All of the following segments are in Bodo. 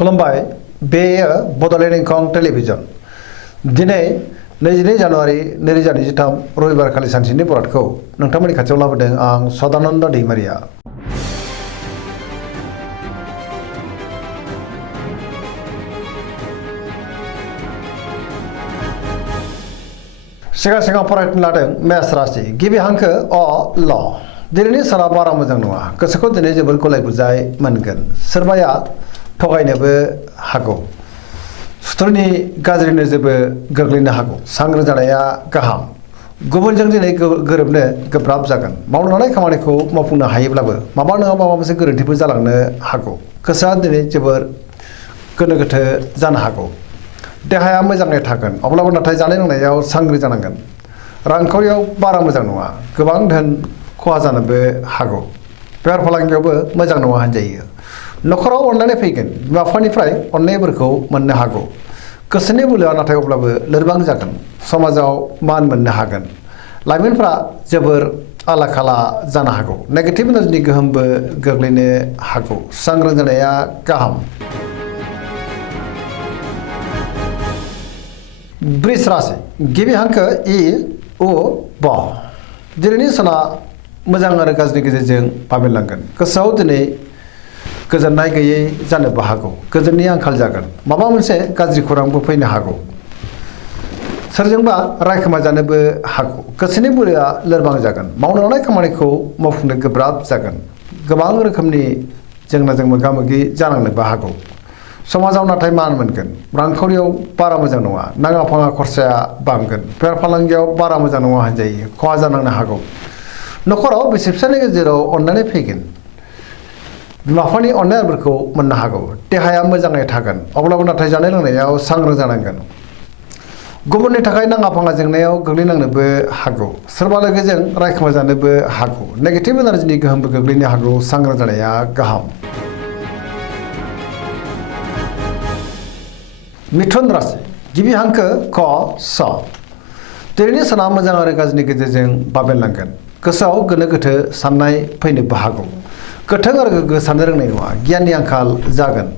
खुलुमबाय बेयो बड'लेण्ड इंखं टेलिभिजन दिनै 22 जानुवारि 2023 रबिबार खालि सानसेनि बरादखौ नोंथांमोननि खाथियाव लाबोदों आं सदानन्द दैमारिया। सिगां फरायनो लादों मेष राशि गिबि हांखो अ ल दिनैनि साना बारा मोजां नङा। गोसोखौ दिनै जोबोर गुलाय गुजाय मोनगोन। सोरबाया थगायनोबो हागौ। सुथुरनि गाज्रि नोजोरबो गोग्लैनो हागौ। सांग्रां जानाया गाहाम। गुबुनजों दिनै गोरोबनो गोब्राब जागोन। मावनो लानाय खामानिखौ मावफुंनो हायोब्लाबो माबा नङा माबा मोनसे गोरोन्थिबो जालांनो हागौ। गोसोआ दिनै जोबोर गोनो गोथो जानो हागौ। देहाया मोजाङै थागोन अब्लाबो नाथाय जानाय लोंनायाव सांग्रां जानांगोन। रांखावरियाव बारा मोजां नङा। गोबां धोन खहा जानोबो हागौ। बेफार फालांगियावबो मोजां नङा होनजायो। न'खराव अननानै फैगोन। बिमा बिफानिफ्राय अननायफोरखौ मोननो हागौ। गोसोनि बोलोआ नाथाय अब्लाबो लोरबां जागोन। समाजाव मान मोननो हागोन। लाइमोनफ्रा जोबोर आला खाला जानो हागौ। नेगेटिभ एनार्जिनि गोहोमबो गोग्लैनो हागौ। सांग्रां जानाया गाहाम। वृष राशि गिबि हांखो इ उ ब दिनैनि साना मोजां आरो गाज्रिनि गेजेरजों बाबेनलांगोन। गोसोआव दिनै गोजोननाय गैयै जानोबो हागौ। गोजोननि आंखाल जागोन। माबा मोनसे गाज्रि खौरांबो फैनो हागौ। सोरजोंबा रायखोमा जानोबो हागौ। गोसोनि बोलोआ लोरबां जागोन। मावनो लानाय खामानिखौ मावफुंनो गोब्राब जागोन। गोबां रोखोमनि जेंनाजों मोगा मोगि जानांनोबो हागौ। समाजाव नाथाय मान मोनगोन। रांखावरियाव बारा मोजां नङा। नाङा फाङा खरसाया बांगोन। बेफार फालांगियाव बारा मोजां नङा होनजायो। खहा जानांनो हागौ। न'खराव बिसि फिसायनि गेजेराव अननानै फैगोन। बिमा बिफानि अननायफोरखौ मोननो हागौ। देहाया मोजाङै थागोन अब्लाबो नाथाय जानाय लोंनायाव सांग्रां जानांगोन। गुबुननि थाखाय नाङा फाङा जेंनायाव गोग्लैनांनोबो हागौ। सोरबा लोगोजों रायखोमा जानोबो हागौ। नेगेटिभ एनार्जिनि गोहोमबो गोग्लैनो हागौ। सांग्रां जानाया गाहाम। मिथुन राशि गिबि हांखो क स दिनैनि साना मोजां आरो गाज्रिनि गेजेरजों बाबेनलांगोन। गोसोआव गोनो गोथो साननाय फैनोबो हागौ। गोथों आरो गोग्गो साननो रोंनाय नङा। गियाननि आंखाल जागोन।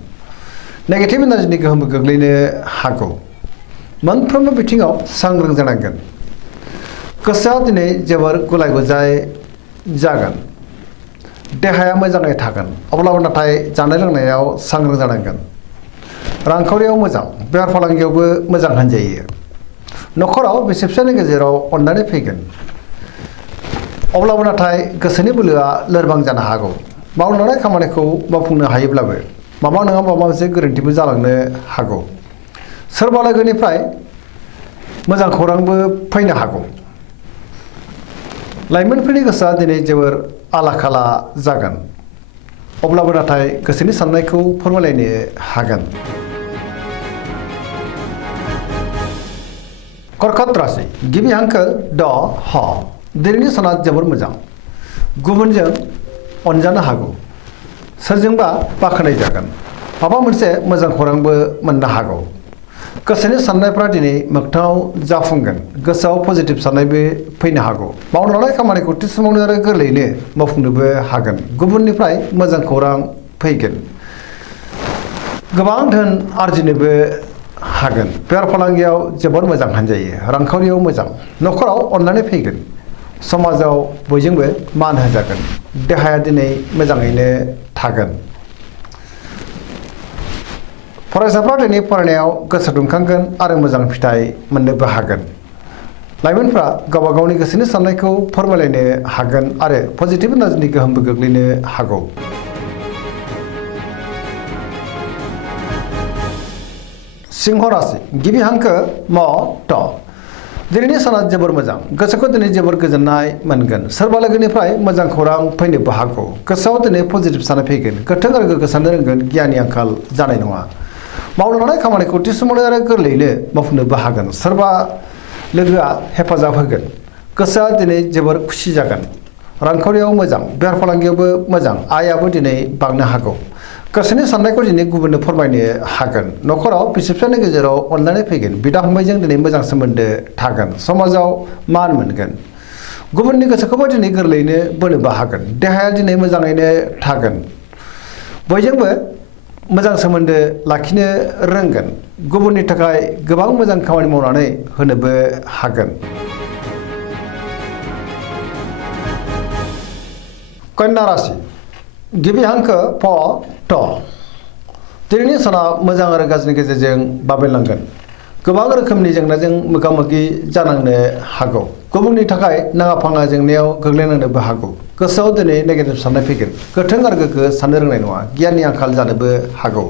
नेगेटिभ एनार्जिनि गोहोमबो गोग्लैनो हागौ। मोनफ्रोमबो बिथिङाव सांग्रां जानांगोन। गोसोआ दिनै जोबोर गुलाय गुजाय जागोन। देहाया मोजाङै थागोन अब्लाबो नाथाय जानाय लोंनायाव सांग्रां जानांगोन। रांखावरियाव मोजां। बेफार फालांगियावबो मोजां होनजायो। न'खराव बिसि फिसायनि गेजेराव अननानै फैगोन। अब्लाबो नाथाय गोसोनि बोलोआ लोरबां जानो हागौ। मावनो लानाय खामानिखौ मावफुंनो हायोब्लाबो माबा नङा माबा मोनसे गोरोन्थिबो जालांनो हागौ। सोरबा लोगोनिफ्राय मोजां खौरांबो फैनो हागौ। लाइमोनफोरनि गोसोआ दिनै जोबोर आला खाला जागोन। अब्लाबो नाथाय गोसोनि साननायखौ फोरमायलायनो हागोन। कर्कट राशि गिबि हांखो ड ह दिनैनि साना जोबोर मोजां। गुबुनजों अनजानो हागौ। सोरजोंबा बाख्नाय जागोन। माबा मोनसे मोजां खौरांबो मोननो हागौ। गोसोनि साननायफ्रा दिनै मोगथाङाव जाफुंगोन। गोसोआव पजिटिभ साननायबो फैनो हागौ। मावनो लानाय खामानिखौ थि समावनो आरो गोरलैयैनो मावफुंनोबो हागोन। गुबुननिफ्राय मोजां खौरां फैगोन। गोबां धोन आरजिनोबो हागोन। बेफार फालांगियाव जोबोर मोजां होनजायो। रांखावरियाव मोजां। न'खराव अननानै फैगोन। समाजाव बयजोंबो मान होजागोन। देहाया दिनै मोजाङैनो थागोन। फरायसाफ्रा दिनै फरायनायाव गोसो दुंखांगोन आरो मोजां फिथाइ मोननोबो हागोन। लाइमोनफ्रा गावबा गावनि गोसोनि साननायखौ फोरमायलायनो हागोन आरो पजिटिभ एनार्जिनि गोहोमबो गोग्लैनो हागौ। सिंह राशि गिबि हांखो म ट दिनैनि साना जोबोर मोजां। गोसोखौ दिनै जोबोर गोजोननाय मोनगोन। सोरबा लोगोनिफ्राय मोजां खौरां फैनोबो हागौ। गोसोआव दिनै पजिटिभ साननाय फैगोन। गोथों आरो गोग्गो साननो रोंगोन। गियाननि आंखाल जानाय नङा। मावनो लानाय खामानिखौ थि समावनो आरो गोरलैयैनो मावफुंनोबो हागोन। सोरबा लोगोआ हेफाजाब होगोन। गोसोआ दिनै जोबोर खुसि जागोन। रांखावरियाव मोजां। बेफार फालांगियावबो मोजां। आयाबो दिनै बांनो हागौ। गोसोनि साननायखौ दिनै गुबुननो फोरमायनो हागोन। न'खराव बिसि फिसायनि गेजेराव अननानै फैगोन। बिदा फंबायजों दिनै मोजां सोमोन्दो थागोन। समाजाव मान मोनगोन। गुबुननि गोसोखौबो दिनै गोरलैयैनो बोनोबो हागोन। देहाया दिनै मोजाङैनो थागोन। बयजोंबो मोजां सोमोन्दो लाखिनो रोंगोन गुबुननि थाखाय गोबां मोजां खामानि मावनानै होनोबो हागोन। कन्या राशि गिबि हांखो प ट दिनैनि साना मोजां आरो गाज्रिनि गेजेरजों बाबेनलांगोन गोबां रोखोमनि जेंनाजों मोगा मोगि जानांनो हागौ गुबुननि थाखाय नाङा फाङा जेंनायाव गोग्लैनांनोबो हागौ गोसोआव दिनै नेगेटिभ साननाय फैगोन गोथों आरो गोग्गो साननो रोंनाय नङा गियाननि आंखाल जानोबो हागौ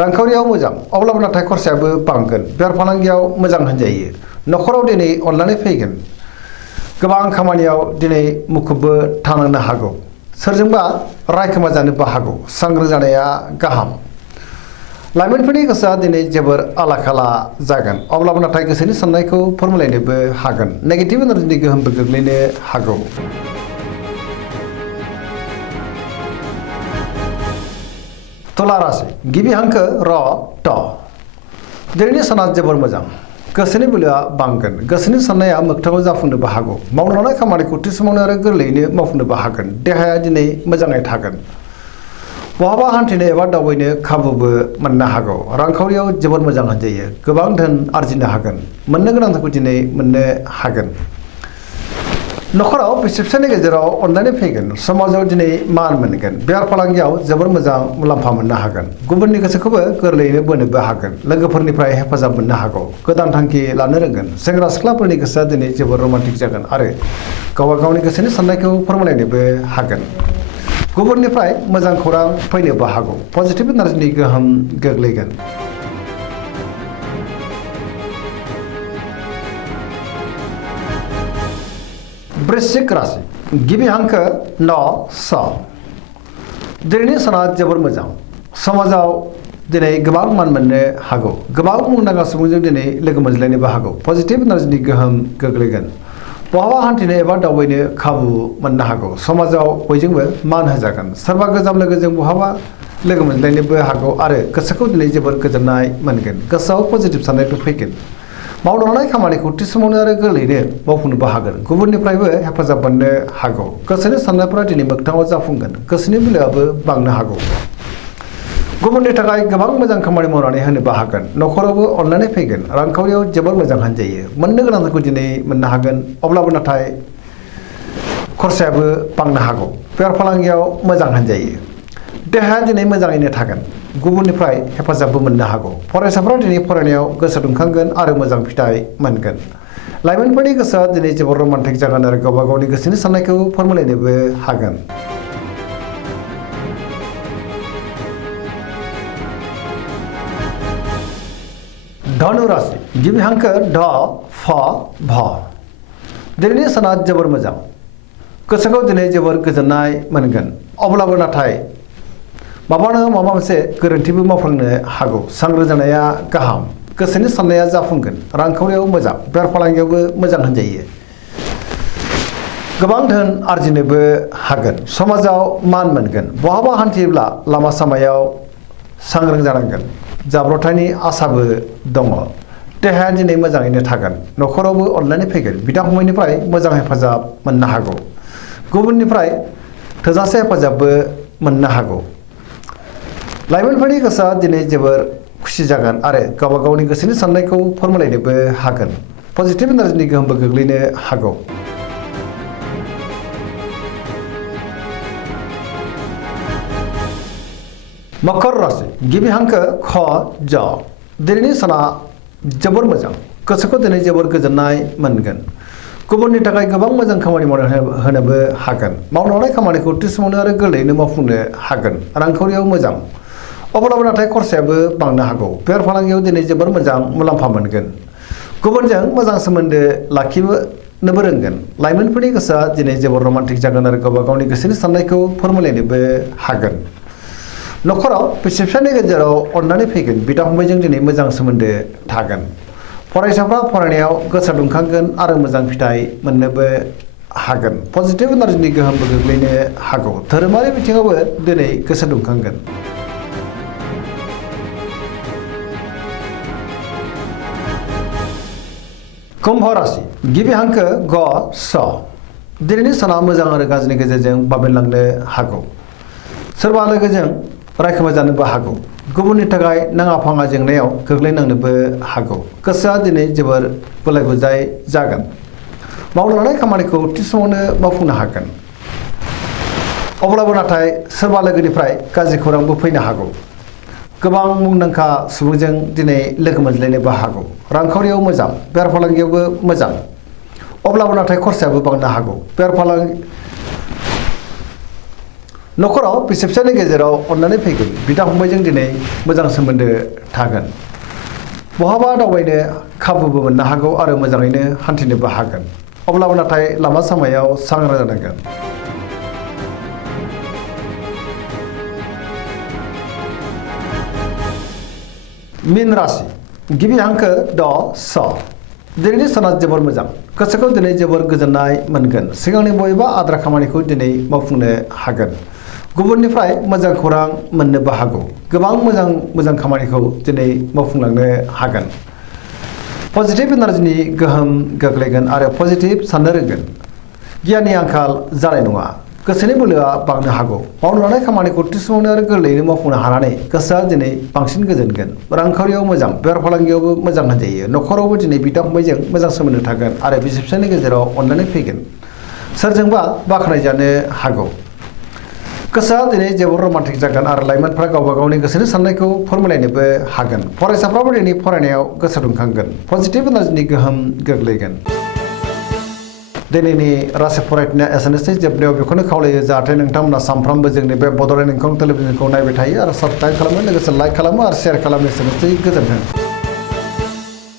रांखावरियाव मोजां अब्लाबो नाथाय खरसायाबो बांगोन बेफार फालांगियाव मोजां होनजायो न'खराव दिनै अनलायनाय फैगोन गोबां खामानियाव दिनै मुखुबबो थानांनो हागौ सोरजोंबा रायखोमा जानोबो हागौ सांग्रां जानाया गाहाम लाइमोनफोरनि गोसोआ दिनै जोबोर आला खाला जागोन अब्लाबो नाथाय गोसोनि साननायखौ फोरमायलायनोबो हागोन नेगेटिभ एनार्जिनि गोहोमबो गोग्लैनो हागौ। तुला राशि गिबि हांखो र ट दिनैनि साना जोबोर मोजां गोसोनि बोलोआ बांगोन गोसोनि साननाया मोगथाङाव जाफुंनोबो हागौ मावनो लानाय खामानिखौ थि समावनो आरो गोरलैयैनो मावफुंनोबो हागोन देहाया दिनै मोजाङै थागोन बहाबा हान्थिनो एबा दावबायनो खाबुबो मोननो हागौ रांखावरियाव जोबोर मोजां होनजायो गोबां धोन आरजिनो हागोन मोननो गोनांखौ दिनै मोननो हागोन न'खराव बिसि फिसायनि गेजेराव अनलायनाय फैगोन समाजाव दिनै मान मोनगोन बेफार फालांगियाव जोबोर मोजां मुलाम्फा मोननो हागोन गुबुननि गोसोखौबो गोरलैयैनो बोनोबो हागोन लोगोफोरनिफ्राय हेफाजाब मोननो हागौ गोदान थांखि लानो रोंगोन सेंग्रा सिख्लाफोरनि गोसोआ दिनै जोबोर रमान्टिक जागोन आरो गावबा गावनि गोसोनि साननायखौ फोरमायलायनोबो हागोन गुबुननिफ्राय मोजां खौरां फैनोबो हागौ पजिटिभ एनार्जिनि गोहोम गोग्लैगोन। वृश्चिक राशि गिबि हांखो न स दिनैनि साना जोबोर मोजां समाजाव दिनै गोबां मान मोननो हागौ गोबां मुंदांखा सुबुंजों दिनै लोगो मोनज्लायनोबो हागौ पजिटिभ एनार्जिनि गोहोम गोग्लैगोन बहाबा हान्थिनो एबा दावबायनो खाबु मोननो हागौ समाजाव बयजोंबो मान होजागोन सोरबा गोजाम लोगोजों बहाबा लोगो मोनज्लायनोबो हागौ आरो गोसोखौ दिनै जोबोर गोजोननाय मोनगोन गोसोआव पजिटिभ साननायबो फैगोन मावनो लानाय खामानिखौ थि समावनो आरो गोरलैयैनो मावफुंनोबो हागोन गुबुननिफ्रायबो हेफाजाब मोननो हागौ गोसोनि साननायफोरा दिनै मोगथाङाव जाफुंगोन गोसोनि बोलोआबो बांनो हागौ गुबुननि थाखाय गोबां मोजां खामानि मावनानै होनोबो हागोन न'खरावबो अनलायनाय फैगोन रांखावरियाव जोबोर मोजां होनजायो मोननो गोनांखौ दिनै मोननो हागोन अब्लाबो नाथाय खरसायाबो बांनो हागौ बेफार फालांगियाव मोजां होनजायो देहाया दिनै मोजाङैनो थागोन गुबुननिफ्राय हेफाजाबबो मोननो हागौ फरायसाफोरा दिनै फरायनायाव गोसो दुंखांगोन आरो मोजां फिथाइ मोनगोन लाइमोनफोरनि गोसोआ दिनै जोबोर रमान्टिक जागोन आरो गावबा गावनि गोसोनि साननायखौ फोरमायलायनोबो हागोन। धनु राशि गिबि हांखो ढ फ भ दिनैनि साना जोबोर मोजां गोसोखौ दिनै जोबोर गोजोननाय मोनगोन अब्लाबो नाथाय माबा नङा माबा मोनसे गोरोन्थिबो मावफ्लांनो हागौ सांग्रां जानाया गाहाम गोसोनि साननाया जाफुंगोन रांखावरियाव मोजां बेफार फालांगियावबो मोजां होनजायो गोबां धोन आरजिनोबो हागोन समाजाव मान मोनगोन बहाबा हान्थियोब्ला लामा सामायाव सांग्रां जानांगोन जाब्रबथायनि आसाबो दङ देहाया दिनै मोजाङैनो थागोन न'खरावबो अनलायनाय फैगोन बिदा फंबायनिफ्राय मोजां हेफाजाब मोननो हागौ गुबुननिफ्राय थोजासे हेफाजाबबो मोननो हागौ लाइमोनफोरनि गोसोआ दिनै जोबोर खुसि जागोन आरो गावबा गावनि गोसोनि साननायखौ फोरमायलायनोबो हागोन पजिटिभ एनार्जिनि गोहोमबो गोग्लैनो हागौ। मकर राशि गिबि हांखो ख ज दिनैनि साना जोबोर मोजां गोसोखौ दिनै जोबोर गोजोननाय मोनगोन गुबुननि थाखाय गोबां मोजां खामानि मावनो होनोबो हागोन मावनो लानाय खामानिखौ थि समावनो आरो गोरलैयैनो मावफुंनो हागोन रांखावरियाव मोजां अब्लाबो नाथाय खरसायाबो बांनो हागौ बेफार फालांगियाव दिनै जोबोर मोजां मुलाम्फा मोनगोन गुबुनजों मोजां सोमोन्दो लाखिनोबो रोंगोन लाइमोनफोरनि गोसोआ दिनै जोबोर रमान्टिक जागोन आरो गावबा गावनि गोसोनि साननायखौ फोरमायलायनोबो हागोन न'खराव बिसि फिसायनि गेजेराव अननानै फैगोन बिदा फंबायजों दिनै मोजां सोमोन्दो थागोन फरायसाफ्रा फरायनायाव गोसो दुंखांगोन आरो मोजां फिथाइ मोननोबो हागोन पजिटिभ एनार्जिनि गोहोमबो गोग्लैनो हागौ धोरोमारि बिथिङावबो दिनै गोसो दुंखांगोन। कुम्भ राशि गिबि हांखो ग स दिनैनि साना मोजां आरो गाज्रिनि गेजेरजों बाबेनलांनो हागौ सोरबा लोगोजों रायखोमा जानोबो हागौ गुबुननि थाखाय नाङा फाङा जेंनायाव गोग्लैनांनोबो हागौ गोसोआ दिनै जोबोर गुलाय गुजाय जागोन मावनो लानाय खामानिखौ थि समावनो मावफुंनो हागोन अब्लाबो नाथाय सोरबा लोगोनिफ्राय गाज्रि खौरांबो फैनो हागौ गोबां मुंदांखा सुबुंजों दिनै लोगो मोनज्लायनोबो हागौ रांखावरियाव मोजां बेफार फालांगियावबो मोजां अब्लाबो नाथाय खरसायाबो बांनो हागौ बेफार फालांगि न'खराव बिसि फिसायनि गेजेराव अननानै फैगोन बिदा फंबायजों दिनै मोजां सोमोन्दो थागोन बहाबा दावबायनो खाबुबो मोननो हागौ आरो मोजाङैनो हान्थिनोबो हागोन अब्लाबो नाथाय लामा सामायाव सांग्रां जानांगोन मीन राशि गिबि हांखो ड स दिनैनि साना जोबोर मोजां गोसोखौ दिनै जोबोर गोजोननाय मोनगोन सिगांनि बबेबा आद्रा खामानिखौ दिनै मावफुंनो हागोन गुबुननिफ्राय मोजां खौरां मोननोबो हागौ गोबां मोजां खामानिखौ दिनै मावफुंलांनो हागोन पजिटिभ एनार्जिनि गोहोम गोग्लैगोन आरो पजिटिभ साननो रोंगोन गियाननि आंखाल जानाय नङा गोसोनि बोलोआ बांनो हागौ मावनो लानाय खामानिखौ थि समावनो आरो गोरलैयैनो मावफुंनो हानानै गोसोआ दिनै बांसिन गोजोनगोन रांखावरियाव मोजां बेफार फालांगियावबो मोजां होनजायो न'खरावबो दिनै बिदा फंबायजों मोजां सोमोन्दो थागोन आरो बिसि फिसायनि गेजेराव अननानै फैगोन सोरजोंबा बाख्नायजानो हागौ गोसोआ दिनै जोबोर रमान्टिक जागोन आरो लाइमोनफ्रा गावबा गावनि गोसोनि साननायखौ फोरमायलायनोबो हागोन फरायसाफ्राबो दिनै फरायनायाव गोसो दुंखांगोन पजिटिभ एनार्जिनि गोहोम गोग्लैगोन दिनैनि राशि फरायनाया एसेनोसै जोबनायाव बेखौनो खावलायो जाहाथे नोंथांमोना सानफ्रामबो जोंनि बे बड'लेण्ड इंखं टेलिभिजनखौ नायबाय थायो आरो साबस्क्राइब खालामो लोगोसे लाइक खालामो आरो शेयार खालामो एसेनोसै गोजोन्थों